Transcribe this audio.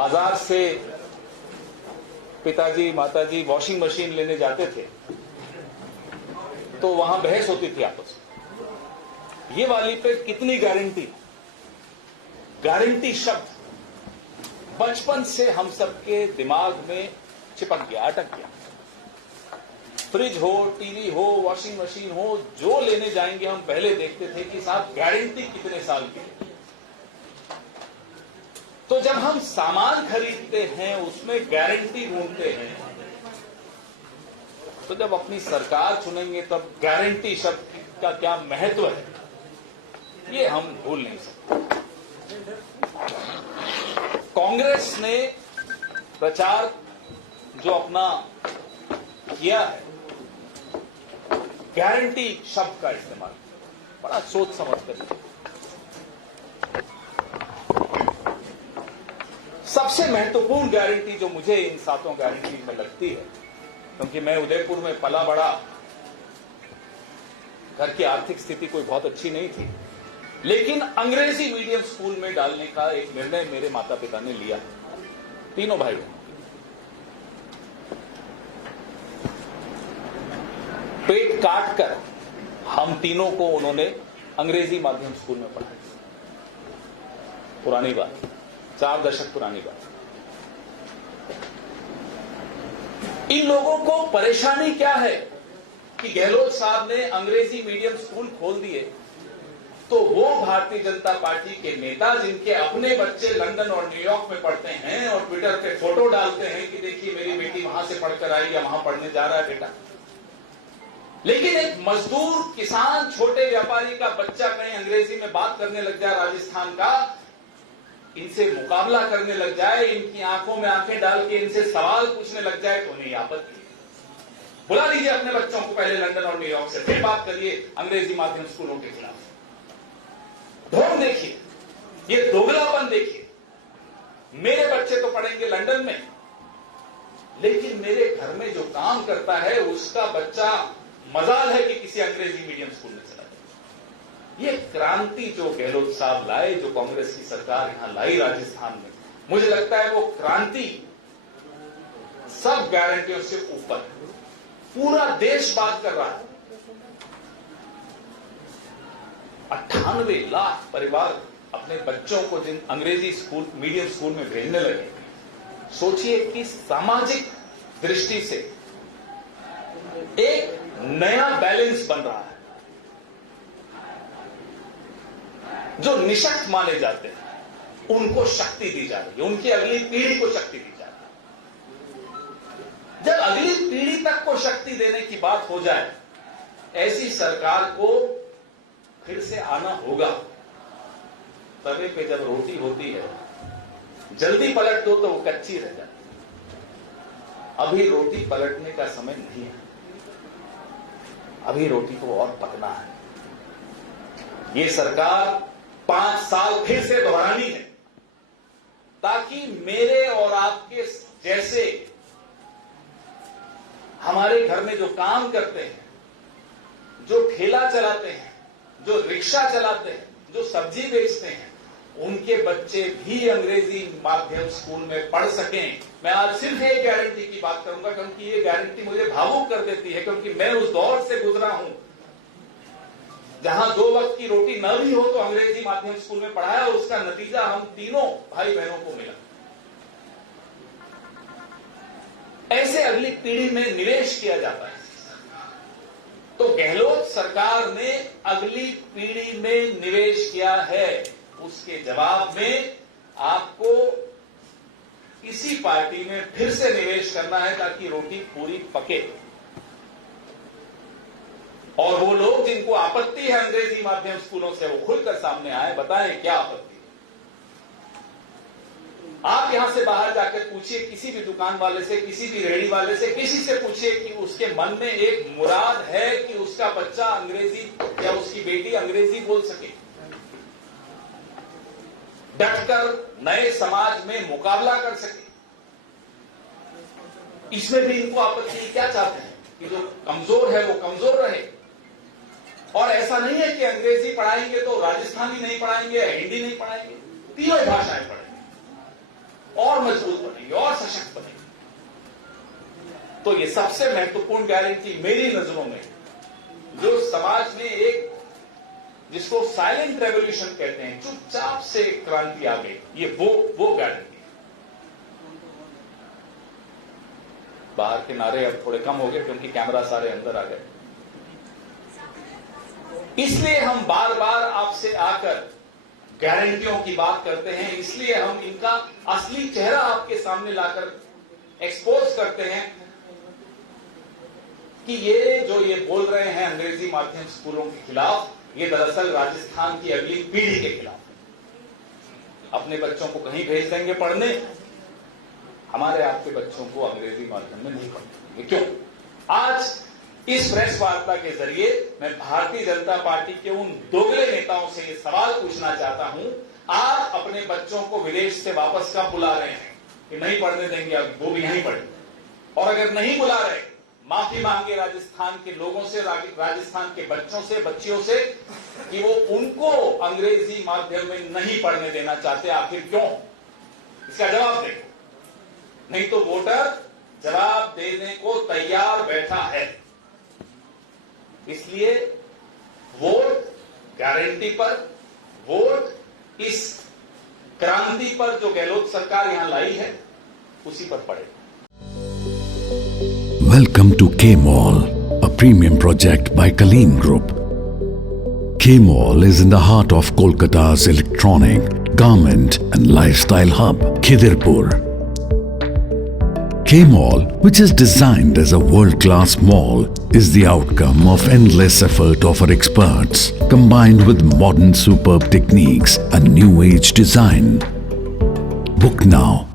बाजार से पिताजी माताजी वॉशिंग मशीन लेने जाते थे तो वहां बहस होती थी आपस में, ये वाली पे कितनी गारंटी। गारंटी शब्द बचपन से हम सबके दिमाग में चिपक गया, अटक गया। फ्रिज हो, टीवी हो, वॉशिंग मशीन हो, जो लेने जाएंगे हम पहले देखते थे कि साहब गारंटी कितने साल की है। तो जब हम सामान खरीदते हैं उसमें गारंटी ढूंढते हैं, तो जब अपनी सरकार चुनेंगे तब गारंटी शब्द का क्या महत्व है ये हम भूल नहीं सकते। कांग्रेस ने प्रचार जो अपना किया है, गारंटी शब्द का इस्तेमाल बड़ा सोच समझ कर। सबसे महत्वपूर्ण गारंटी जो मुझे इन 7 गारंटी में लगती है, क्योंकि मैं उदयपुर में पला बड़ा, घर की आर्थिक स्थिति कोई बहुत अच्छी नहीं थी, लेकिन अंग्रेजी मीडियम स्कूल में डालने का एक निर्णय मेरे माता पिता ने लिया, तीनों भाई। पेट काट कर हम तीनों को उन्होंने अंग्रेजी माध्यम स्कूल में पढ़ाया। पुरानी बात, 4 दशक पुरानी बात। इन लोगों को परेशानी क्या है कि गहलोत साहब ने अंग्रेजी मीडियम स्कूल खोल दिए, तो वो भारतीय जनता पार्टी के नेता जिनके अपने बच्चे लंदन और न्यूयॉर्क में पढ़ते हैं और ट्विटर पे फोटो डालते हैं कि देखिए मेरी बेटी वहां से पढ़कर आई या वहां पढ़ने जा रहा है बेटा, लेकिन एक मजदूर, किसान, छोटे व्यापारी का बच्चा कहीं अंग्रेजी में बात करने लग जाए, राजस्थान का, इनसे मुकाबला करने लग जाए, इनकी आंखों में आंखें डाल के इनसे सवाल पूछने लग जाए, तो नहीं आपत्ति। बुला लीजिए अपने बच्चों को पहले लंदन और न्यूयॉर्क से, फिर बात करिए अंग्रेजी माध्यम स्कूलों के खिलाफ। ढोंग देखिए, ये दोगलापन देखिए। मेरे बच्चे तो पढ़ेंगे लंदन में, लेकिन मेरे घर में जो काम करता है उसका बच्चा मजाल है कि किसी अंग्रेजी मीडियम स्कूल में चला जाए। ये क्रांति जो गहलोत साहब लाए, जो कांग्रेस की सरकार यहां लाई राजस्थान में, मुझे लगता है वो क्रांति सब गारंटियों से ऊपर है। पूरा देश बात कर रहा है। 98 लाख परिवार अपने बच्चों को जिन अंग्रेजी स्कूल, मीडियम स्कूल में भेजने लगे, सोचिए कि सामाजिक दृष्टि से एक नया बैलेंस बन रहा है। जो निशक्त माने जाते हैं उनको शक्ति दी जा रही है, उनकी अगली पीढ़ी को शक्ति दी जा रही है। जब अगली पीढ़ी तक को शक्ति देने की बात हो जाए, ऐसी सरकार को फिर से आना होगा। तवे पे जब रोटी होती है, जल्दी पलट दो तो वो कच्ची रह जाती है। अभी रोटी पलटने का समय नहीं है, अभी रोटी को और पकना है। ये सरकार 5 साल फिर से दोहरानी है, ताकि मेरे और आपके जैसे हमारे घर में जो काम करते हैं, जो ठेला चलाते हैं, जो रिक्शा चलाते हैं, जो सब्जी बेचते हैं, उनके बच्चे भी अंग्रेजी माध्यम स्कूल में पढ़ सकें। मैं आज सिर्फ एक गारंटी की बात करूंगा, क्योंकि ये गारंटी मुझे भावुक कर देती है, क्योंकि मैं उस दौर से गुजरा हूं जहां 2 वक्त की रोटी न भी हो तो अंग्रेजी माध्यम स्कूल में पढ़ाया, और उसका नतीजा हम तीनों भाई बहनों को मिला। ऐसे अगली पीढ़ी में निवेश किया जाता है। तो गहलोत सरकार ने अगली पीढ़ी में निवेश किया है, उसके जवाब में आपको इसी पार्टी में फिर से निवेश करना है, ताकि रोटी पूरी पके। और वो लोग जिनको आपत्ति है अंग्रेजी माध्यम स्कूलों से, वो खुलकर सामने आए, बताएं क्या आपत्ति है। आप यहां से बाहर जाकर पूछिए किसी भी दुकान वाले से, किसी भी रेहड़ी वाले से, किसी से पूछिए कि उसके मन में एक मुराद है कि उसका बच्चा अंग्रेजी या उसकी बेटी अंग्रेजी बोल सके, डटकर नए समाज में मुकाबला कर सके। इसमें भी इनको आपत्ति क्या चाहते हैं कि जो कमजोर है वो कमजोर रहे। और ऐसा नहीं है कि अंग्रेजी पढ़ाएंगे तो राजस्थानी नहीं पढ़ाएंगे, हिंदी नहीं पढ़ाएंगे, तीनों भाषाएं पढ़ेंगे। और मजबूत बनेगी और सशक्त बनेगी। तो ये सबसे महत्वपूर्ण गारंटी मेरी नजरों में, जो समाज में एक जिसको साइलेंट रेवोल्यूशन कहते हैं, चुपचाप से क्रांति आ गई, ये वो गारंटी। बाहर के नारे अब थोड़े कम हो गए क्योंकि कैमरा सारे अंदर आ गए। इसलिए हम बार बार आपसे आकर गारंटियों की बात करते हैं, इसलिए हम इनका असली चेहरा आपके सामने लाकर एक्सपोज करते हैं कि ये बोल रहे हैं अंग्रेजी माध्यम स्कूलों के खिलाफ, ये दरअसल राजस्थान की अगली पीढ़ी के खिलाफ। अपने बच्चों को कहीं भेज देंगे पढ़ने, हमारे आपके बच्चों को अंग्रेजी माध्यम में नहीं पढ़ेंगे। क्यों? आज इस प्रेस वार्ता के जरिए मैं भारतीय जनता पार्टी के उन दोगले नेताओं से ये सवाल पूछना चाहता हूं, आप अपने बच्चों को विदेश से वापस कब बुला रहे हैं कि नहीं पढ़ने देंगे, अब वो भी यहीं पढ़ेंगे? और अगर नहीं बुला रहे, माफी मांगे राजस्थान के लोगों से, राजस्थान के बच्चों से, बच्चियों से कि वो उनको अंग्रेजी माध्यम में नहीं पढ़ने देना चाहते। आखिर क्यों? इसका जवाब दें, नहीं तो वोटर जवाब देने को तैयार बैठा है। इसलिए वोट गारंटी पर, वोट इस क्रांति पर जो गहलोत सरकार यहां लाई है, उसी पर पड़ेगा। Welcome to K-Mall, a premium project by Kaleen Group. K-Mall is in the heart of Kolkata's electronic, garment and lifestyle hub, Khidirpur. K-Mall, which is designed as a world-class mall, is the outcome of endless effort of our experts, combined with modern superb techniques and new age design. Book now